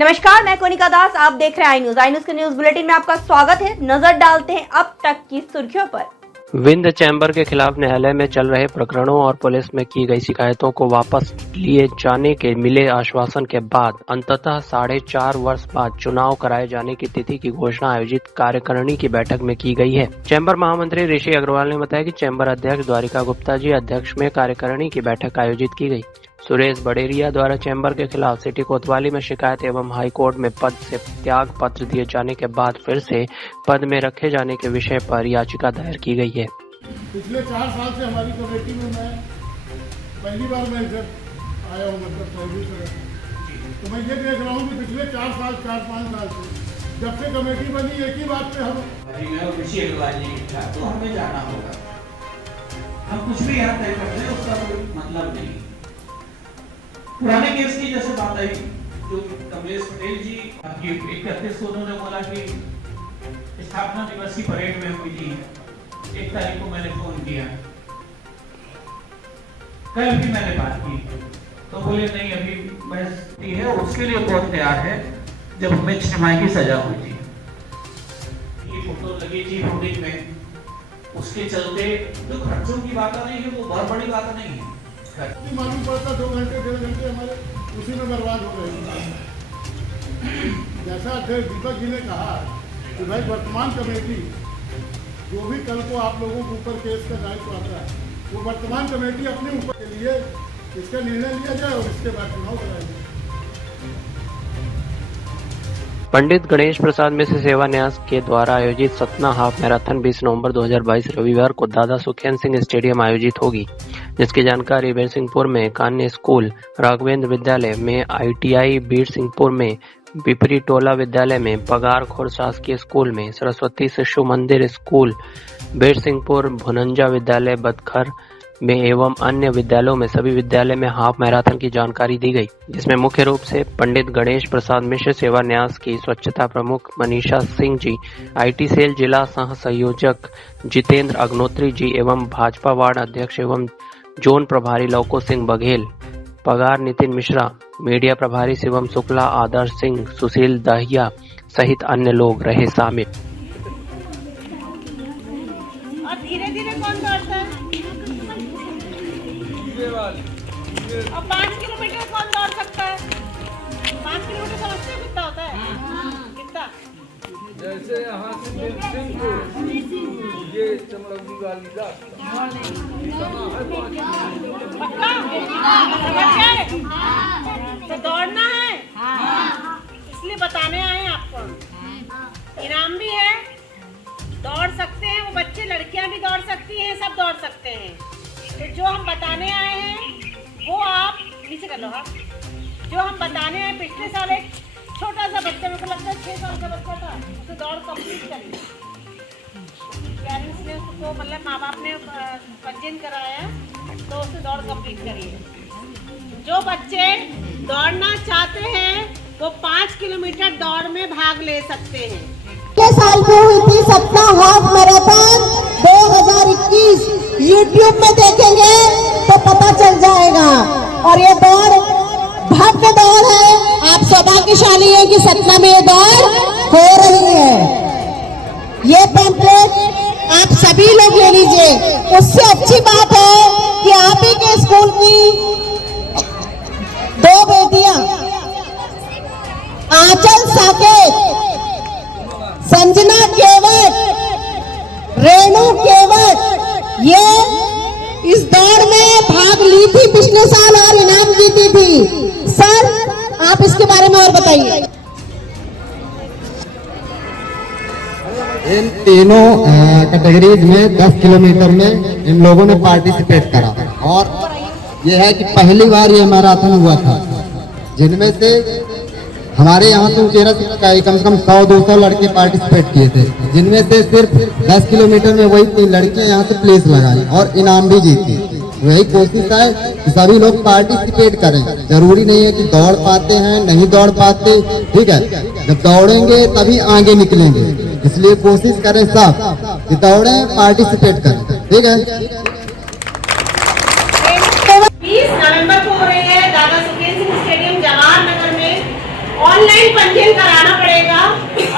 नमस्कार, मैं कोनिका दास। आप देख रहे हैं आई न्यूज के न्यूज बुलेटिन में आपका स्वागत है। नजर डालते हैं अब तक की सुर्खियों पर। विंध्य चैम्बर के खिलाफ न्यायालय में चल रहे प्रकरणों और पुलिस में की गई शिकायतों को वापस लिए जाने के मिले आश्वासन के बाद अंततः 4.5 वर्ष बाद चुनाव कराए जाने की तिथि की घोषणा आयोजित कार्यकारिणी की बैठक में की गई है। चैम्बर महामंत्री ऋषि अग्रवाल ने बताया कि चैम्बर अध्यक्ष द्वारिका गुप्ता जी अध्यक्ष में कार्यकारिणी की बैठक आयोजित की गई। सुरेश बडेरिया द्वारा चैम्बर के खिलाफ सिटी कोतवाली में शिकायत एवं हाईकोर्ट में पद से त्याग पत्र दिए जाने के बाद फिर से पद में रखे जाने के विषय पर याचिका दायर की गई है। पिछले 4 साल से हमारी कमेटी में मैं पहली बार मैं इधर आया हूँ, मतलब सर्विस में। तो मैं ये देख रहा हूँ कि पिछले 4 5 साल से जब से कमेटी बनी एक ही बात पे हम तो हमें जाना होगा। हम कुछ भी यहाँ तय करते हैं उसका कोई मतलब नहीं। पुराने केस की जैसे बात आई, जो कमलेश पटेल जी आपकी 31 को उन्होंने बोला कि स्थापना दिवस की परेड में हुई थी, 1 तारीख को मैंने फोन किया, कल भी मैंने बात की, तो बोले नहीं अभी बहस है, उसके लिए कौन तैयार है जब हमें 6 माह की सजा हुई थी। ये फोटो लगी थी होर्डिंग में, उसके चलते जो खर्चों की बात नहीं है वो बहुत बड़ी बात नहीं है। मालूम पड़ता 2 घंटे 1.5 घंटे हमारे उसी में बर्बाद हो रहे हैं। जैसा अध्यक्ष दीपक जी ने कहा कि भाई वर्तमान कमेटी जो भी कल को आप लोगों के ऊपर केस का दायित्व आता है, वो वर्तमान कमेटी अपने ऊपर के लिए इसका निर्णय लिया जाए और इसके बाद चुनाव कराया जाए। पंडित गणेश प्रसाद मिश्र सेवा न्यास के द्वारा आयोजित सतना हाफ मैराथन 20 नवंबर 2022 रविवार को दादा सुखेन सिंह स्टेडियम आयोजित होगी, जिसकी जानकारी बीरसिंहपुर में कान्य स्कूल, राघवेंद्र विद्यालय में, ITI बीरसिंहपुर में, पिपरी टोला विद्यालय में, पगार खोर शासकीय स्कूल में, सरस्वती शिशु मंदिर स्कूल बीरसिंहपुर, भुनंजा विद्यालय बदखर में एवं अन्य विद्यालयों में सभी विद्यालय में हाफ मैराथन की जानकारी दी गई, जिसमें मुख्य रूप से पंडित गणेश प्रसाद मिश्र सेवा न्यास की स्वच्छता प्रमुख मनीषा सिंह जी, IT सेल जिला सह संयोजक जितेंद्र अग्नोत्री जी एवं भाजपा वार्ड अध्यक्ष एवं जोन प्रभारी लवको सिंह बघेल, पगार नितिन मिश्रा, मीडिया प्रभारी शिवम शुक्ला, आदर्श सिंह, सुशील दहिया सहित अन्य लोग रहे शामिल। और धीरे धीरे कौन दौड़ता है? और 5 किलोमीटर कौन दौड़ सकता है? 5 किलोमीटर समझते हैं कितना होता है? कितना? जैसे यहाँ से ये चमड़ौली वाली पक्का? तो दौड़ना है, इसलिए बताने आए हैं आपको। इनाम भी है, दौड़ सकते हैं वो बच्चे, लड़कियां भी दौड़ सकती हैं, सब दौड़ सकते हैं। तो जो हम बताने आए हैं वो आप नीचे कर लो। हाँ, जो हम बताने आए, पिछले साल एक छोटा सा बच्चा, मेरे को लगता है 6 साल का बच्चा था, उसे दौड़ कंप्लीट करी। पेरेंट्स ने उसको, मतलब माँ बाप ने पंजीयन कराया तो उसे दौड़ कंप्लीट करी है। जो बच्चे दौड़ना चाहते हैं वो 5 किलोमीटर दौड़ में भाग ले सकते हैं। पिछले साल में हुई थी सतना हाफ मैराथन 2021, YouTube में देखेंगे तो पता चल जाएगा। और ये दौड़ भव्य दौड़ है, आप सौभाग्यशाली हैं कि सतना में ये दौड़ हो रही है। ये पैम्पलेट आप सभी लोग ले लीजिए। उससे अच्छी बात है कि आप ही के स्कूल की 2 बेटियां आंचल साकेत, संजना केवट, रेणु केवट, ये इस दौड़ में भाग ली थी पिछले साल और इनाम जीती थी। सर, आप इसके बारे में और बताइए। इन तीनों कैटेगरीज में 10 किलोमीटर में इन लोगों ने पार्टिसिपेट करा और यह है कि पहली बार ये मैराथन हुआ था, जिनमें से हमारे यहाँ तो कम से कम 100-200 लड़के पार्टिसिपेट किए थे, जिनमें से सिर्फ 10 किलोमीटर में वही 3 लड़कियां यहाँ से प्लेस लगाई और इनाम भी जीती। वही कोशिश है कि सभी लोग पार्टिसिपेट करें। जरूरी नहीं है कि दौड़ पाते हैं, नहीं दौड़ पाते, ठीक है, जब दौड़ेंगे तभी आगे निकलेंगे। इसलिए कोशिश करें सब कि दौड़ें, पार्टिसिपेट करें, ठीक है। 20 नवंबर को हो रही है दादा सुखेन सिंह स्टेडियम जवाहर नगर में ऑल ऑनलाइन पंजीयन कराना पड़ेगा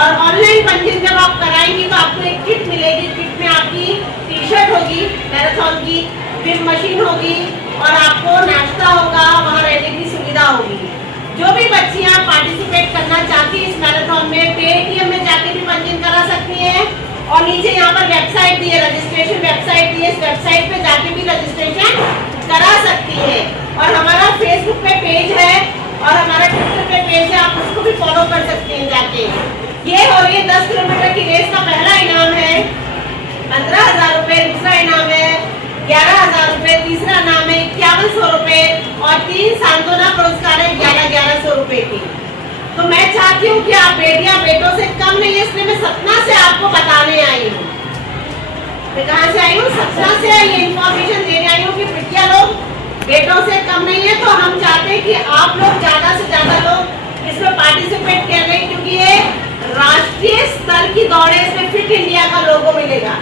और ऑनलाइन पंजीयन जब आप कराएंगे तो आपको एक किट मिलेगी। किट में आपकी टी शर्ट होगी मैराथन की, फिर मशीन होगी और आपको नाश्ता होगा, वहाँ रहने की सुविधा होगी। जो भी बच्चियाँ पार्टिसिपेट करना चाहती है इस मैराथन में, पेटीएम में जाके भी पंजीयन करा सकती हैं और नीचे यहाँ पर वेबसाइट दी है, रजिस्ट्रेशन वेबसाइट दी है, इस वेबसाइट पे जाके भी रजिस्ट्रेशन करा सकती है। और हमारा फेसबुक पे पेज है और हमारा ट्विटर पे पेज है, आप उसको भी फॉलो कर सकते हैं जाके। ये हो रही है 10 किलोमीटर की रेस का पहला इनाम है 15,000 रुपए, दूसरा इनाम है 11,000 रुपए, तीसरा इनाम है 5100 रुपए और 3 सांत्वना पुरस्कार है 1100 रुपए की। तो मैं चाहती हूँ कि आप बेटियां बेटों से कम नहीं है, इसलिए मैं सतना से आपको बताने आई हूँ। मैं कहाँ से आई हूँ? सतना से ये इन्फॉर्मेशन देने आई हूँ कि बिटिया लोग बेटों से कम नहीं है। तो हम चाहते हैं कि आप लोग ज्यादा से ज्यादा लोग इसमें पार्टिसिपेट कर रहे हैं, क्योंकि ये राष्ट्रीय स्तर की दौड़ है। इसमें फिट इंडिया का लोगो मिलेगा,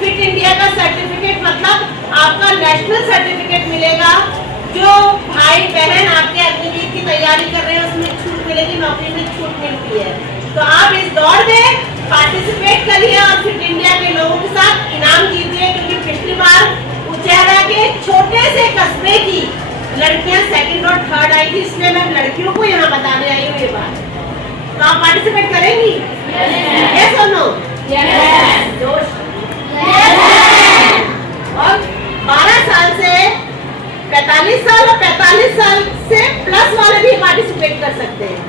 फिट इंडिया का सर्टिफिकेट मतलब आपका नेशनल सर्टिफिकेट मिलेगा। जो भाई बहन आपके अग्निवीर की तैयारी कर रहे हैं उसमें छूट मिलेगी, नौकरी में छूट मिलती है। तो आप इस दौड़ में पार्टिसिपेट करिए और फिट इंडिया के लोगों के साथ इनाम जीतिए, क्योंकि पिछली बार उचेहरा के छोटे से कस्बे की लड़कियां सेकंड और थर्ड आई थी, इसलिए मैं लड़कियों को यहाँ बताने आई हूँ ये बात। तो आप पार्टिसिपेट करेंगी? यस और नो? जोश। और 12 साल से 45 साल और 45 साल से प्लस वाले भी पार्टिसिपेट कर सकते हैं।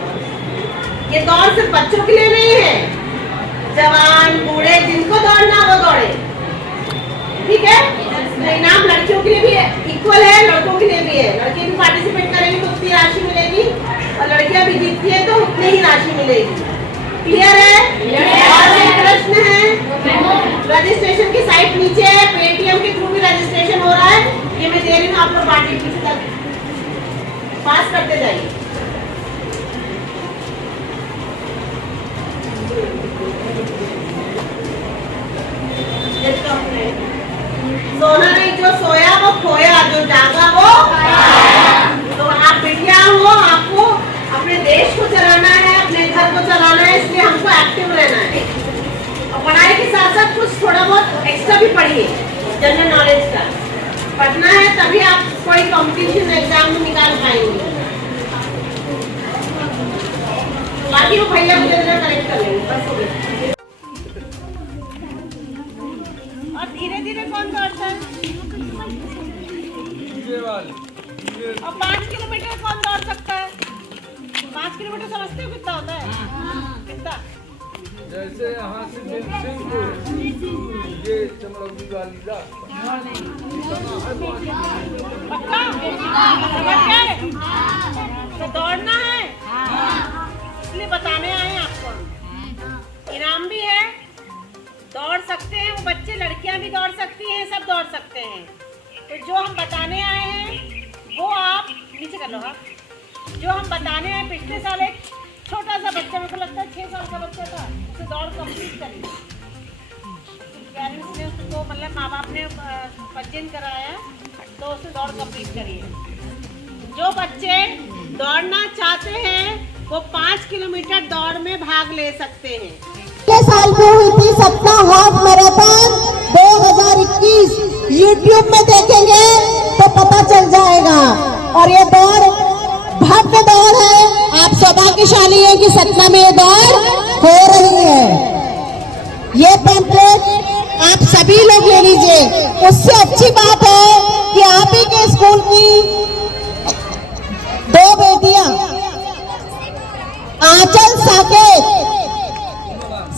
ये दौड़ सिर्फ बच्चों के लिए नहीं है, जवान बूढ़े जिनको दौड़ना वो दौड़े, ठीक है। तो इनाम लड़कियों के लिए भी इक्वल है, लड़कों के लिए भी है। लड़के भी पार्टिसिपेट करेंगे तो उतनी राशि मिलेगी और लड़कियां भी जीतती है तो उतनी ही राशि मिलेगी। क्लियर है? और कोई प्रश्न है? रजिस्ट्रेशन की साइट नीचे है, पेटीएम के थ्रू भी रजिस्ट्रेशन हो रहा है, ये मैं दे रही हूँ। आप लोग पार्टिसिपेट तक पास करते जाइए। सोना नहीं, जो सोया वो खोया, जो जागा वो पाया। तो आप बिटिया हो, आपको अपने देश को चलाना है, अपने घर को चलाना है, इसलिए हमको एक्टिव रहना है। और पढ़ाई के साथ साथ कुछ थोड़ा बहुत एक्स्ट्रा भी पढ़िए, जनरल नॉलेज का पढ़ना है, तभी आप कोई कंपटीशन एग्जाम में निकाल पाएंगे। बाकी वो भैया मुझे कलेक्ट कर लेंगे, बस हो गया। और धीरे धीरे कौन दौड़ता है? और 5 किलोमीटर कौन दौड़ सकता है? 5 किलोमीटर समझते हो कितना होता है? कितना? जैसे यहाँ से दिलसिंहपुर ये चमरौली वाली पक्का? समझ गए? तो दौड़ना है, इसलिए बताने आए आपको। इनाम भी है, दौड़ सकते हैं वो बच्चे, लड़कियां भी दौड़ सकती हैं, सब दौड़ सकते हैं। तो जो हम बताने आए हैं वो आप नीचे कर लो। आप जो हम बताने आए, पिछले साल एक छोटा सा बच्चा, मेरे को लगता है 6 साल का बच्चा था, उसे दौड़ कंप्लीट करी। पेरेंट्स ने उसको, मतलब माँ बाप ने पंजीयन कराया तो उसे दौड़ कंप्लीट करी है। जो बच्चे दौड़ना चाहते हैं वो 5 किलोमीटर दौड़ में भाग ले सकते हैं। पिछले साल में हुई थी सतना हाफ मैराथन 2021, YouTube में देखेंगे तो पता चल जाएगा। और ये दौड़ भव्य दौड़ है, आप सौभाग्यशाली है कि सतना में ये दौड़ हो रही है। ये पैम्पलेट आप सभी लोग ले लीजिए। उससे अच्छी बात है कि आप ही के स्कूल की 2 बेटियां आंचल साकेत,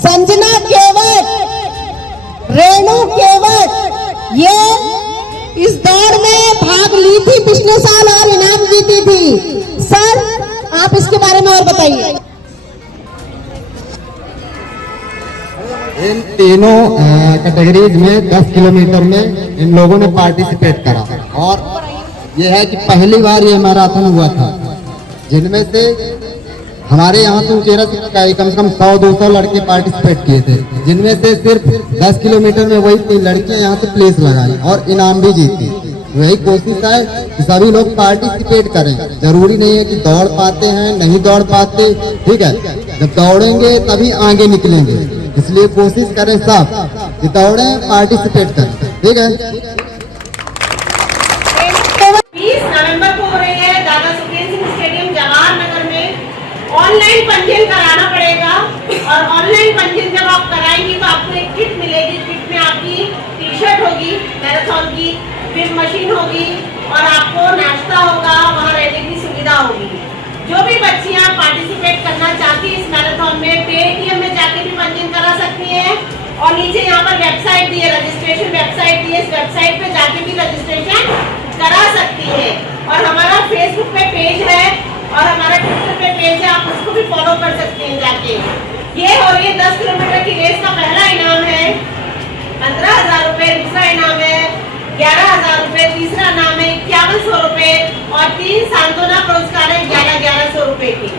संजना केवट, रेणु केवट, ये इस दौड़ में भाग ली थी पिछले साल और इनाम जीती थी। सर आप इसके बारे में और बताइए। इन तीनों कैटेगरीज में 10 किलोमीटर में इन लोगों ने पार्टिसिपेट करा और यह है कि पहली बार ये मैराथन हुआ था, जिनमें से हमारे यहाँ तो उचेरा से कम से कम 100-200 लड़के पार्टिसिपेट किए थे, जिनमें से सिर्फ 10 किलोमीटर में वही 3 लड़कियां यहाँ से प्लेस लगाई और इनाम भी जीती। वही कोशिश है कि सभी लोग पार्टिसिपेट करें। जरूरी नहीं है कि दौड़ पाते हैं, नहीं दौड़ पाते, ठीक है, जब दौड़ेंगे तभी आगे निकलेंगे। इसलिए कोशिश करें सब कि दौड़ें, पार्टिसिपेट करें, ठीक है। 20 नवंबर को हो रही है दादा सुखेन सिंह स्टेडियम जवाहर नगर में। ऑनलाइन पंजीयन कराना पड़ेगा और ऑनलाइन पंजीयन जब आप कराएंगी तो आपको एक किट मिलेगी। किट में आपकी टी शर्ट होगी मैराथन की, फिर मशीन होगी और आपको नाश्ता होगा, वहाँ रहने की सुविधा होगी। जो भी बच्चियाँ पार्टिसिपेट करना चाहती है इस मैराथन में, पेटीएम में जाके भी पंजीयन करा सकती हैं और नीचे यहाँ पर वेबसाइट दी है, रजिस्ट्रेशन वेबसाइट दी है, इस वेबसाइट पे जाके भी रजिस्ट्रेशन करा सकती है। और हमारा फेसबुक पे पेज है और हमारा ट्विटर पे पेज है, आप उसको भी फॉलो कर सकते हैं जाके। ये हो रही है 10 किलोमीटर की रेस का पहला इनाम है 15,000 रुपए, दूसरा इनाम है 11,000 रुपए, तीसरा इनाम है 5100 रुपए और 3 सांत्वना पुरस्कार है 11,1100 रुपए की।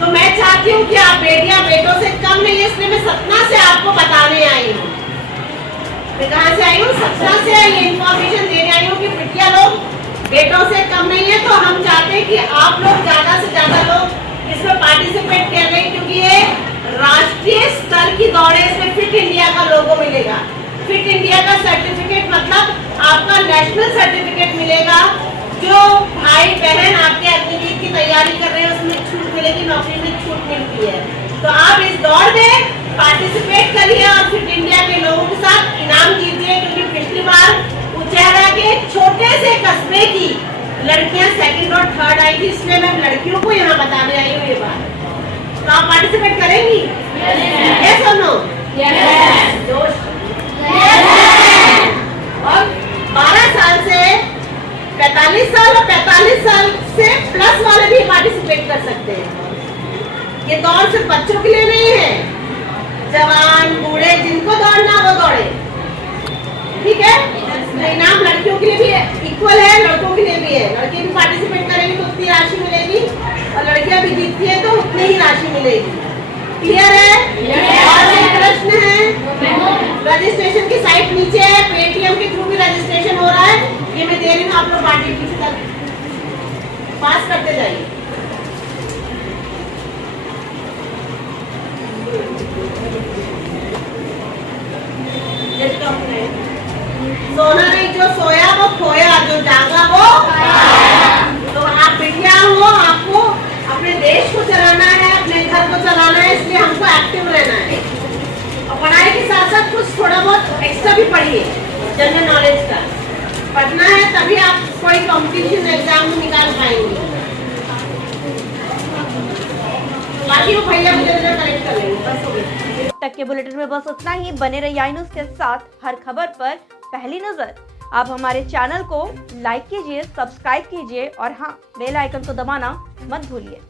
तो मैं चाहती हूँ कि आप बेटियां बेटों से कम नहीं है, इसलिए मैं सतना से आपको बताने आई हूँ। मैं कहाँ से आई हूँ? सतना से ये इन्फॉर्मेशन देने आई हूँ कि बिटिया लोग बेटों से कम नहीं है। तो हम चाहते हैं कि आप लोग ज्यादा से ज्यादा लोग इसमें पार्टिसिपेट कर रहे हैं, क्योंकि ये राष्ट्रीय स्तर की दौड़ है। इसमें फिट इंडिया का लोगो मिलेगा। फिट इंडिया का सर्टिफिकेट मतलब आपका नेशनल सर्टिफिकेट मिलेगा। जो भाई बहन आपके अग्निवीर की तैयारी कर रहे हैं उसमें छूट मिलेगी, नौकरी में छूट मिलती है। तो आप इस दौड़ में पार्टिसिपेट करिए और फिट इंडिया के लोगों के साथ इनाम जीतिए, क्योंकि पिछली बार उचेहरा के छोटे से कस्बे की लड़कियां सेकंड और थर्ड आई थी, इसलिए मैं लड़कियों को यहाँ बताने आई हूँ ये बात। तो आप पार्टिसिपेट करेंगी? यस और नो? जोश। और 12 साल से 45 साल और 45 साल से प्लस वाले भी पार्टिसिपेट कर सकते हैं। ये दौड़ सिर्फ बच्चों के लिए नहीं है, जवान बूढ़े जिनको दौड़ना वो दौड़े, ठीक है। तो इनाम लड़कियों के लिए भी इक्वल है, लड़कों के लिए भी है। लड़के भी पार्टिसिपेट करेंगे तो उतनी राशि मिलेगी और लड़कियां भी जीतती है तो उतनी ही राशि मिलेगी। क्लियर है? और कोई प्रश्न है? रजिस्ट्रेशन की साइट नीचे है, पेटीएम के थ्रू भी रजिस्ट्रेशन हो रहा है। ये मैं दे रही हूँ, आप लोग पार्टी तक पास करते जाइए। सोना नहीं, जो सोया वो खोया, जो जागा वो तो आप बिटिया हो, आपको अपने देश को चलाना है, अपने घर को चलाना है, इसलिए हमको एक्टिव रहना है। और पढ़ाई के साथ साथ कुछ थोड़ा बहुत एक्स्ट्रा भी पढ़िए, जनरल नॉलेज का पढ़ना है, तभी आप कोई कंपटीशन एग्जाम में निकाल पाएंगे। बाकी वो भैया मुझे कलेक्ट कर लेंगे, बस हो गया। तक के बुलेटिन में बस इतना ही। बने रहिए आई न्यूज़ के साथ, हर खबर पर पहली नजर। आप हमारे चैनल को लाइक कीजिए, सब्सक्राइब कीजिए और हाँ, बेल आइकन को दबाना मत भूलिए।